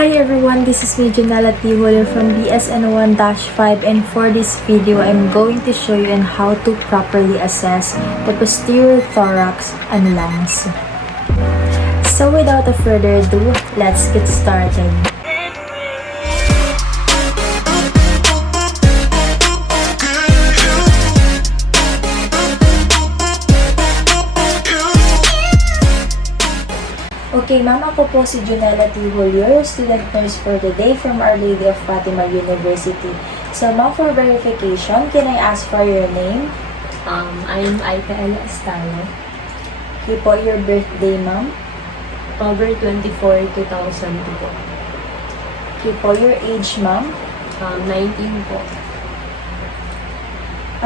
Hi everyone, this is me Junella from BSN 1-5, and for this video, I'm going to show you on how to properly assess the posterior thorax and lungs. So without further ado, let's get started. Okay, ma'am, ako po si Junella, your student nurse for the day from Our Lady of Fatima University. So, ma'am, for verification, can I ask for your name? I'm Aika Ella Estalo. Okay po, your birthday, ma'am? October 24, 2002 po. Okay po, your age, ma'am? 19 po.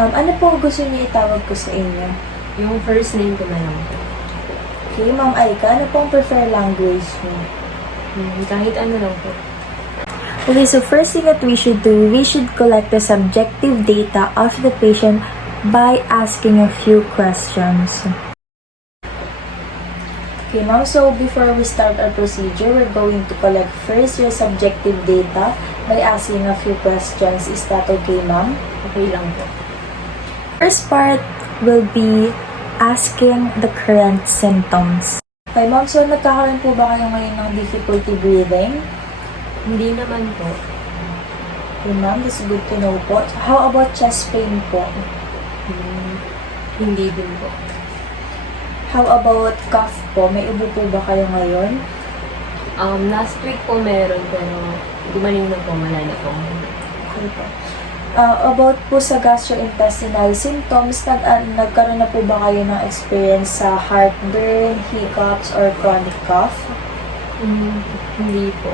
Ano po gusto niyo itawag ko sa inyo? Yung first name ko na lang po. Okay, ma'am Aika, ano pong prefer language mo? Kahit ano lang po. Okay, so first thing that we should do, we should collect the subjective data of the patient by asking a few questions. Okay, ma'am, so before we start our procedure, we're going to collect first your subjective data by asking a few questions. Is that okay, ma'am? Okay lang po. First part will be asking the current symptoms. Okay, ma'am, so nagkakaroon po ba kayo ngayon ng difficulty breathing? Hindi naman po. Okay, ma'am, this is good to know po. How about chest pain po? Hindi din po. How about cough po? May ubo po ba kayo ngayon? Last week po meron, pero gumaling na po, wala na po. Okay po. About po sa gastrointestinal symptoms, nagkaroon na po ba kayo ng experience sa heartburn, hiccups, or chronic cough? Hindi po.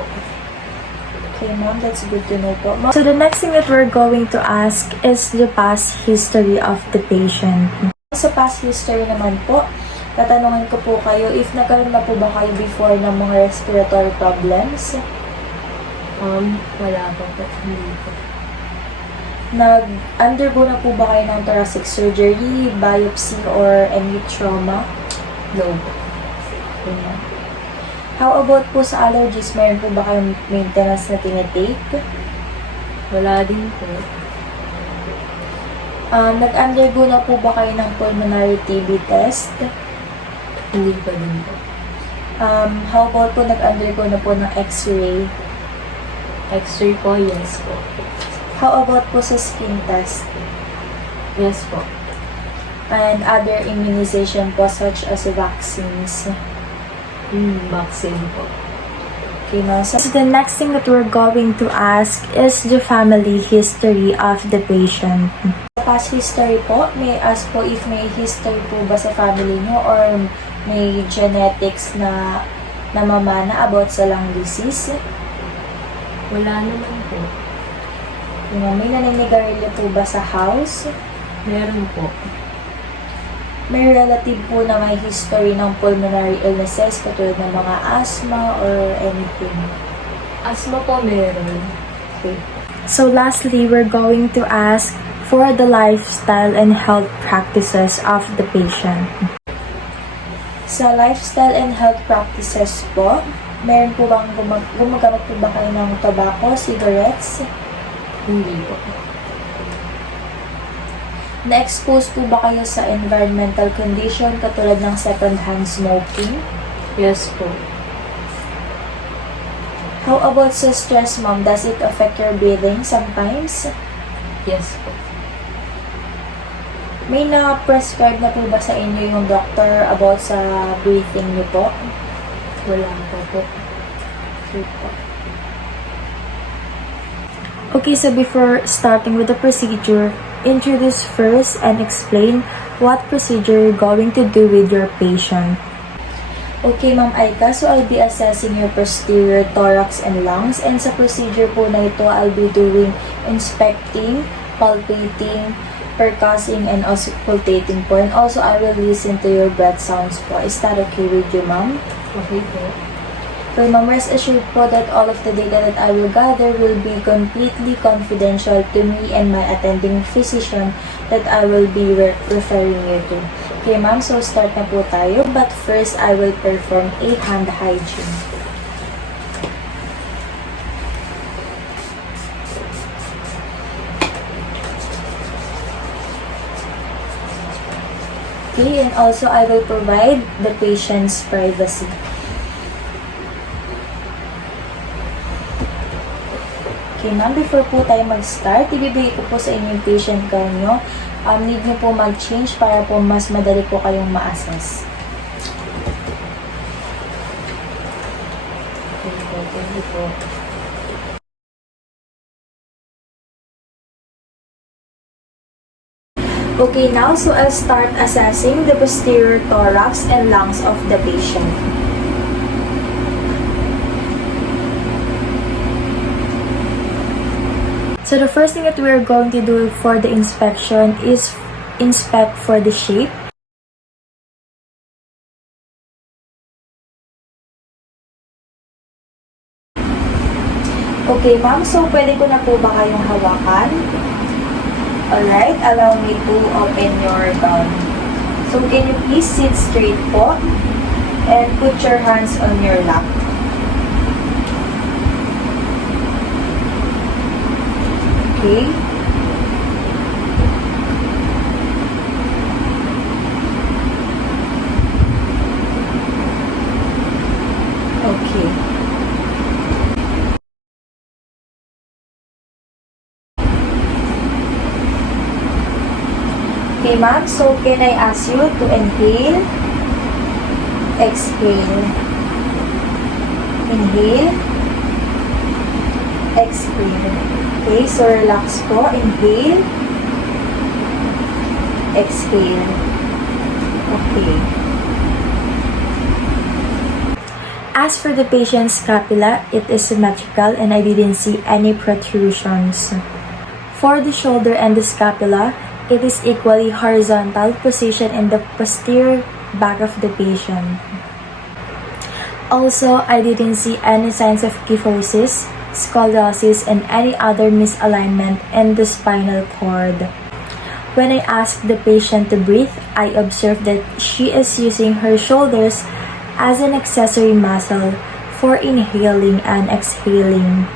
Okay, ma'am, that's good to know po. So the next thing that we're going to ask is the past history of the patient. Sa past history naman po, tatanungin ko po kayo if nagkaroon na po ba kayo before ng mga respiratory problems? Wala po po. Hindi po. Nag-undergo na po ba kayo ng thoracic surgery, biopsy, or any trauma? No po. How about po sa allergies? Mayroon po ba kayong maintenance na tinitake? Wala din po. Nag-undergo na po ba kayo ng pulmonary TB test? Hindi pa din po. How about po nag-undergo na po ng x-ray? X-ray po, yes po. How about po sa skin test? Yes po. And other immunization po such as vaccines? Vaccine po. Okay, ma'am. So the next thing that we're going to ask is the family history of the patient. Sa past history po, may ask po if may history po ba sa family nyo or may genetics na namamana about sa lung disease? Wala naman po. May naninigarilyo po ba sa house? Meron po. May relative po na may history ng pulmonary illnesses katulad ng mga asthma or anything? Asthma po meron. Okay. So lastly, we're going to ask for the lifestyle and health practices of the patient. Sa lifestyle and health practices po, meron po bang gumagamit po ba kayo ng tobacco, cigarettes? Hindi po. Na-expose po ba kayo sa environmental condition katulad ng second-hand smoking? Yes po. How about sa stress, ma'am? Does it affect your breathing sometimes? Yes po. May na-prescribe na po ba sa inyo yung doctor about sa breathing niyo po? Wala po po. Okay po. Okay, so before starting with the procedure, introduce first and explain what procedure you're going to do with your patient. Okay, Ma'am Aika, so I'll be assessing your posterior thorax and lungs, and sa procedure po na ito, I'll be doing inspecting, palpating, percussing, and auscultating po. And also, I will listen to your breath sounds po. Is that okay with you, ma'am? Okay po. Okay, ma'am, rest assured po that all of the data that I will gather will be completely confidential to me and my attending physician that I will be referring you to. Okay, ma'am, so start na po tayo. But first, I will perform a hand hygiene. Okay, and also I will provide the patient's privacy. Okay, ma'am, before po tayo mag-start, ibibigay ko po sa inyo yung patient gown nyo. Need nyo po mag-change para po mas madali po kayong ma-assess. Thank you po. Okay, now, so I'll start assessing the posterior thorax and lungs of the patient. So the first thing that we're going to do for the inspection is inspect for the shape. Okay, ma'am, so pwede ko na po ba kayong hawakan? Alright, allow me to open your gown. So can you please sit straight po and put your hands on your lap. Okay. Okay. Okay, ma'am. So, can I ask you to inhale, exhale, inhale, exhale. Okay, so relax po. Inhale, exhale. Okay. As for the patient's scapula, it is symmetrical and I didn't see any protrusions. For the shoulder and the scapula, it is equally horizontal position in the posterior back of the patient. Also, I didn't see any signs of kyphosis, scoliosis, and any other misalignment in the spinal cord. When I asked the patient to breathe, I observed that she is using her shoulders as an accessory muscle for inhaling and exhaling.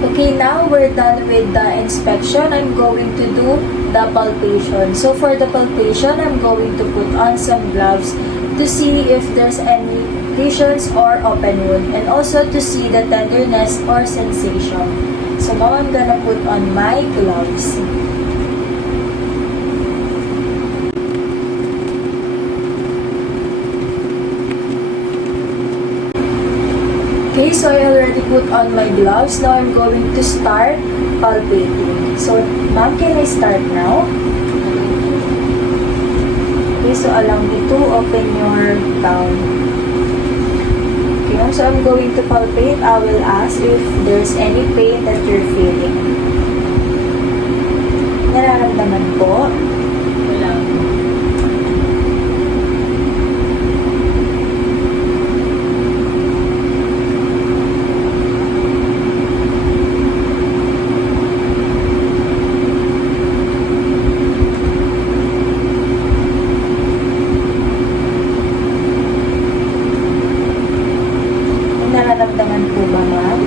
Okay, now we're done with the inspection. I'm going to do the palpation. So for the palpation, I'm going to put on some gloves to see if there's any lesions or open wound, and also to see the tenderness or sensation. So now I'm gonna put on my gloves. Okay, so I already put on my gloves. Now I'm going to start palpating. So, ma'am, can I start now? Okay, so allow me to open your gown. Okay, so I'm going to palpate. I will ask if there's any pain that you're feeling. Nararamdaman po? Wala. Nararamdaman po ba, ma'am?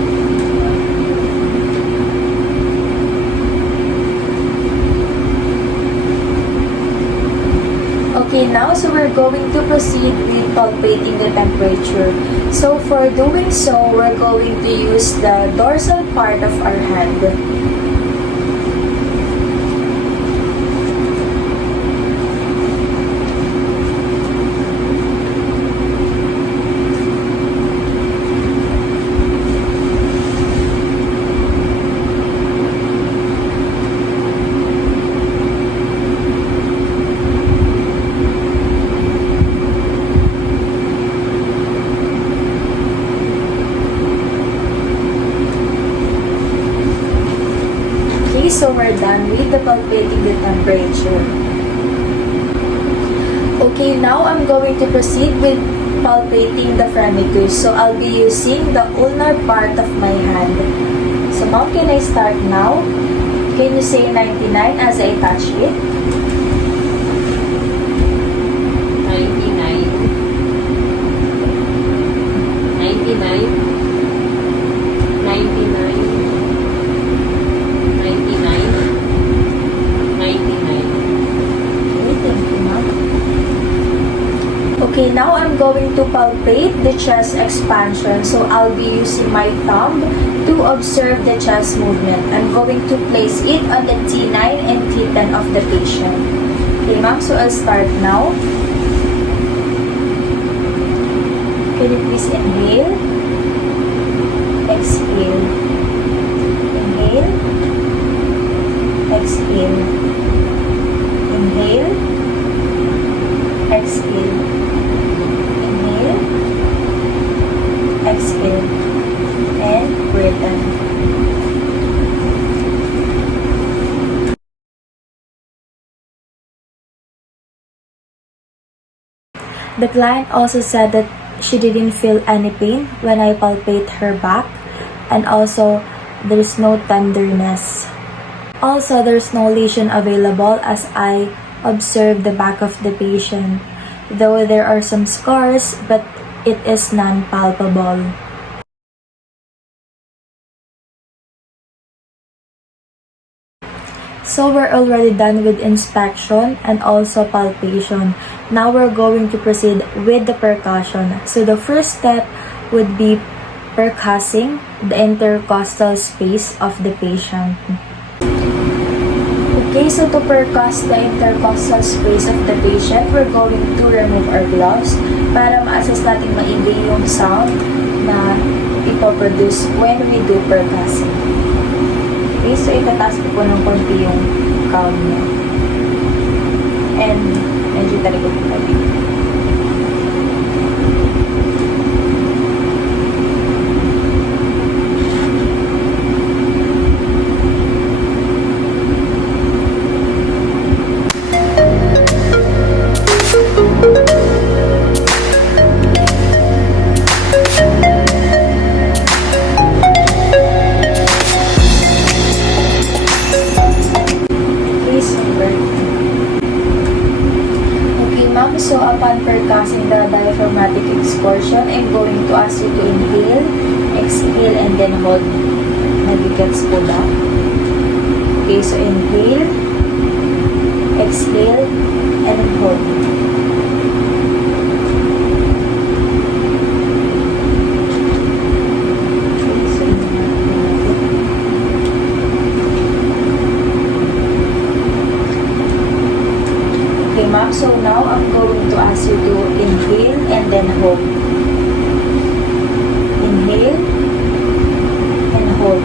Okay, now, so we're going to proceed with palpating the temperature. So for doing so, we're going to use the dorsal part of our hand. So we're done with the palpating the temperature. Okay, now I'm going to proceed with palpating the fremicus. So I'll be using the ulnar part of my hand. So now can I start now? Can you say 99 as I touch it? 99. 99. 99. 99. Okay, thank you, ma'am. to palpate the chest expansion. So I'll be using my thumb to observe the chest movement. I'm going to place it on the T9 and T10 of the patient. Okay, ma'am, so I'll start now. Can you please inhale? Exhale. Inhale. Exhale. Inhale. Exhale. Inhale. Exhale. And we're done. The client also said that she didn't feel any pain when I palpate her back, and also there's no tenderness. Also, there's no lesion available as I observe the back of the patient, though there are some scars, but it is non-palpable. So we're already done with inspection and also palpation. Now we're going to proceed with the percussion. So the first step would be percussing the intercostal space of the patient. Okay, so to percuss the intercostal space of the patient, we're going to remove our gloves para ma-assess natin maigi yung sound na ipoproduce when we do percussing. Okay, so itataas ko po ng konti yung count niya. And medyo talaga po konti. So upon percussing the diaphragmatic excursion, I'm going to ask you to inhale, exhale, and then hold. Nabigets po ba? Okay, so inhale, exhale, and then hold. Okay, ma'am. So now I'm going to ask you to inhale and then hold. Inhale and hold.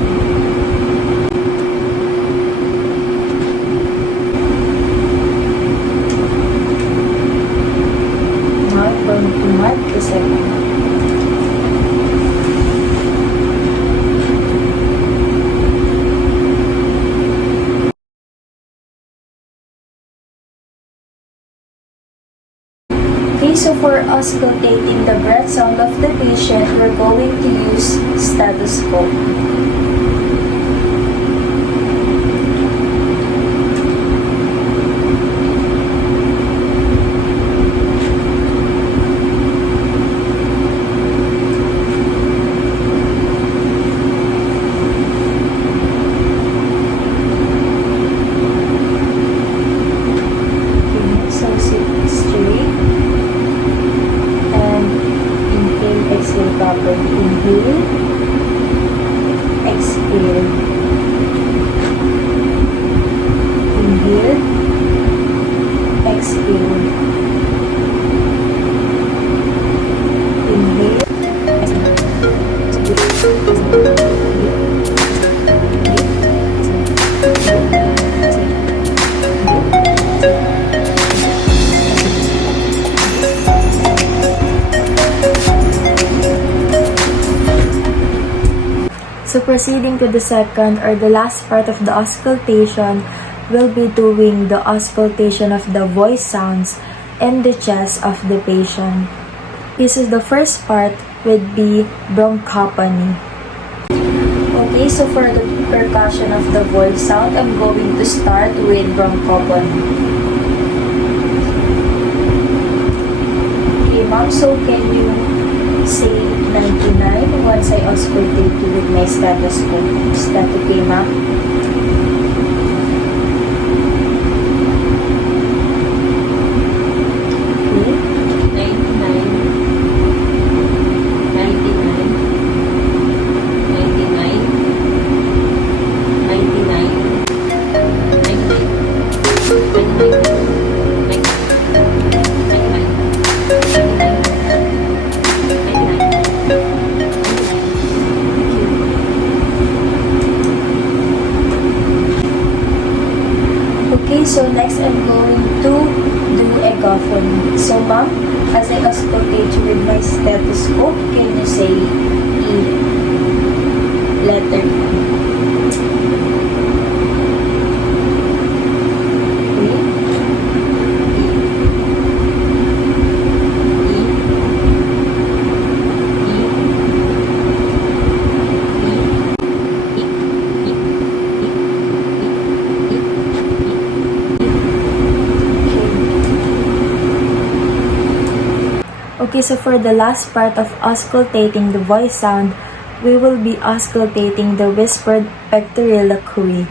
Now I'm going to mark the second. Okay, so for auscultating the breath sound of the patient, we're going to use stethoscope. Okay, so sit straight. Exhale properly. Inhale. Exhale. Inhale. Exhale. Inhale. So proceeding to the second or the last part of the auscultation, we'll be doing the auscultation of the voice sounds in the chest of the patient. This is the first part would be bronchophony. Okay, so for the percussion of the voice sound, I'm going to start with bronchophony. Okay, ma'am, so can you say 99 once I auscultate you with my stethoscope? Is that okay, ma'am? Okay. 99. so next I'm going to do egophony. So ma'am, as I auscultate you with my stethoscope, can you say E? Letter E. Okay, so for the last part of auscultating the voice sound, we will be auscultating the whispered pectoriloquy.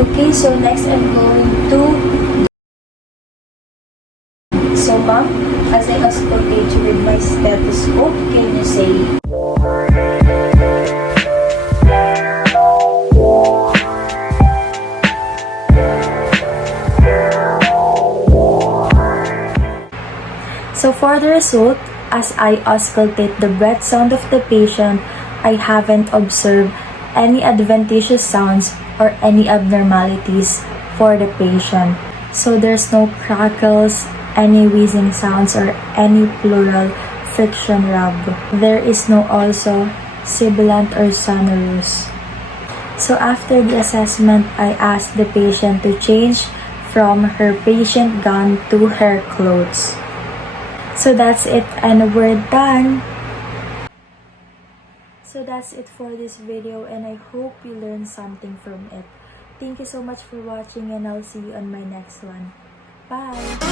Okay, so next I'm going to... So ma'am, as I auscultate you with my stethoscope, can you say... So for the result, as I auscultate the breath sound of the patient, I haven't observed any adventitious sounds or any abnormalities for the patient. So there's no crackles, any wheezing sounds, or any pleural friction rub. There is no also sibilant or sonorous. So after the assessment, I asked the patient to change from her patient gown to her clothes. So that's it, and we're done. So that's it for this video, and I hope you learned something from it. Thank you so much for watching, and I'll see you on my next one. Bye!